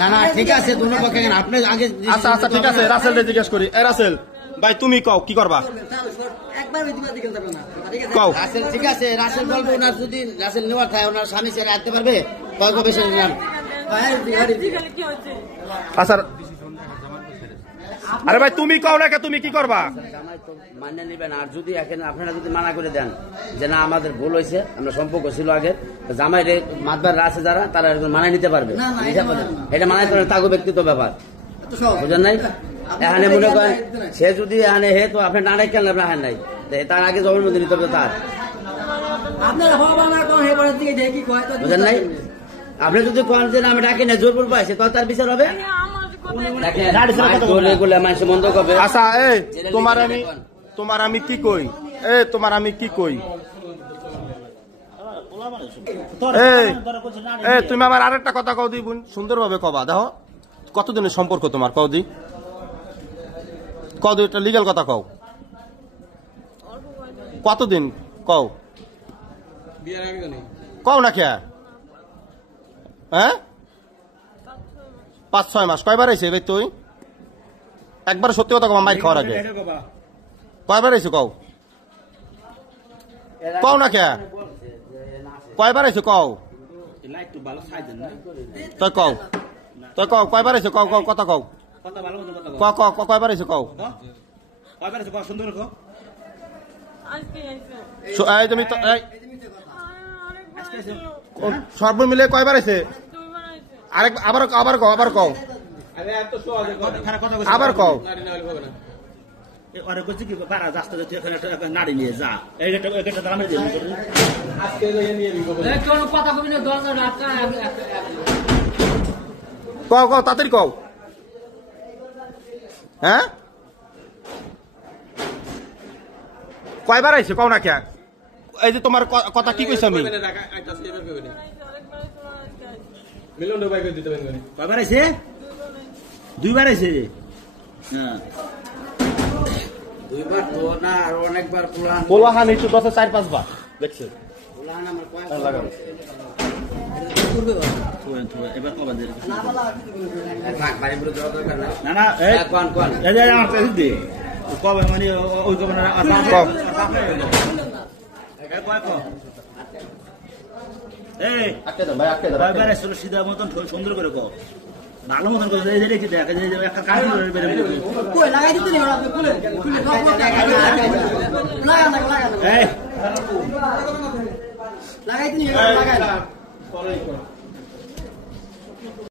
না না ঠিক আছে দুনো পক্ষে আপনি আগে আচ্ছা আচ্ছা ঠিক আছে রাসেল রে জিজ্ঞেস করি এ রাসেল ভাই তুমি কও কি করবা একবার ওইদিকে দিকে যাবে না কও রাসেল ঠিক আছে রাসেল বলবো না যদি রাসেল নেওয়ার থাকে ওনার স্বামী ছেড়ে আসতে পারবে কয় কবে ছেড়ে নিলাম আচ্ছা আরে ভাই তুমি কও না কে তুমি কি করবা জামাই তো মানে নেবেন আর যদি এখন আপনারা যদি মানা করে দেন যে না আমাদের ভুল হয়েছে আমরা সম্পর্ক ছিল আগে জামাই রে মাতবার আছে যারা তারা মানায় নিতে পারবে এটা মানায় করেন তাগো ব্যক্তিগত ব্যাপার বুঝেন নাই এখানে মনে করেন সে যদি এখানে হে তো আপনি না কেন রাখেন নাই তার আগে জবানবন্দি নিতে হবে তার বুঝেন নাই আপনি যদি কোন যে আমি ডাকি না জোর বলবো আসে তার বিচার হবে আচ্ছা তোমার আমি কি কই তোমার আমি কি কই তুমি আমার আরেকটা কথা কও দি বোন সুন্দরভাবে কবা দেখো কতদিনের সম্পর্ক তোমার কও দি এটা লিগ্যাল কথা কও কতদিন কও কও না খেয়া হ্যাঁ 5-6 মাস কয়বার আইছে ভাই তুই একবার সত্যি কথা কবা মাইর খাওয়ার আগে কয়বার আইছে কও কও না কে কয়বার আইছে কও তুই কও কয়বার আইছে কও কথা কও কয়বার আইছে কও তুমি সর্ব মিলে কয়বার আইছে আবার কও আবার কও নারী নিয়ে যা কও তাড়াতাড়ি কও হ্যাঁ কয়বার আইছে কও না কে এই যে তোমার কথা কি কইছ আমি কয়বার আইছে 2বার আইছে পোলাহান একটু 4-5 বার দেখছে সিধা মতন সুন্দর করে কো ভালো মতন করে দেখা